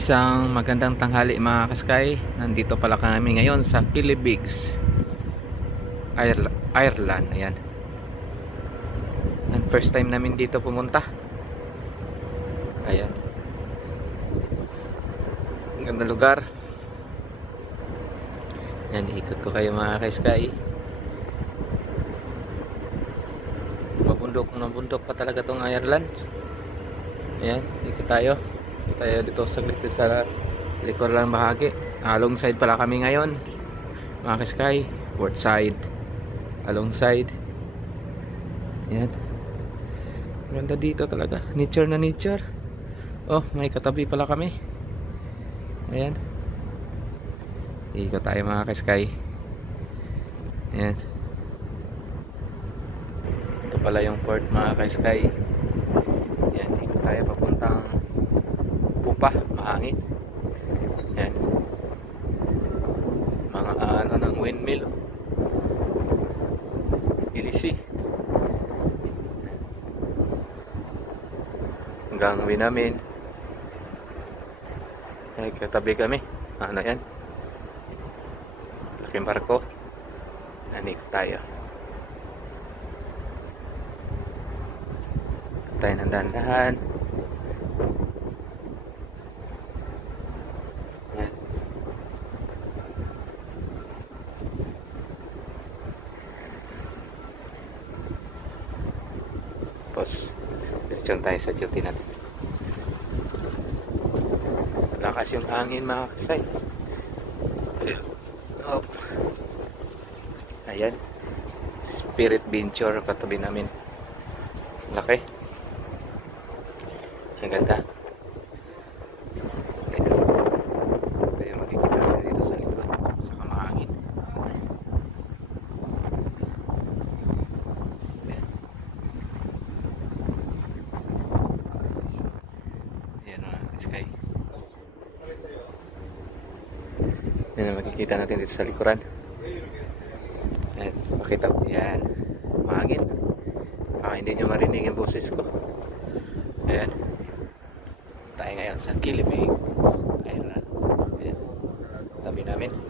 Isang magandang tanghali mga kaskay. Nandito pala kami ngayon sa Philippines, Ireland. Ayan. And first time namin dito pumunta. Ayan. Ganda lugar. Ayan, ikot ko kayo mga kaskay. Mabundok pa talaga tong Ireland. Ayan, ikot tayo. Tayo dito saglit sa likod lang bahagi. Alongside pala kami ngayon mga kaskay. Port side, alongside. Yan, ganda dito talaga, nature na nature. Oh, may katabi pala kami. Ayan, ikot tayo mga kaskay. Ayan, ito pala yung port mga kaskay. Ayan, ikot tayo papuntang Pupa, mahangin. Yan. Mga ano ng windmill. Ilisi. Hanggang Binamin. Ay, katabi kami. Ano yan? Laking barko. Nanik tayo. Tayo ng dahan-dahan. Tapos diretso tayo sa duty natin. Lakas yung hangin mga kasay. Oh. Ayan, Spirit Venture katabi namin. Laki. Ang ganda. Ito yung makikita natin dito sa likod. Saka mahangin. Sky. Yan ang makikita natin dito sa likuran. Ayan, makita po yan. Mahangin. Baka hindi nyo marinig yung boses ko. Ayan. Tayo ngayon sa Philippines, Ireland. Ayan. Tabi namin.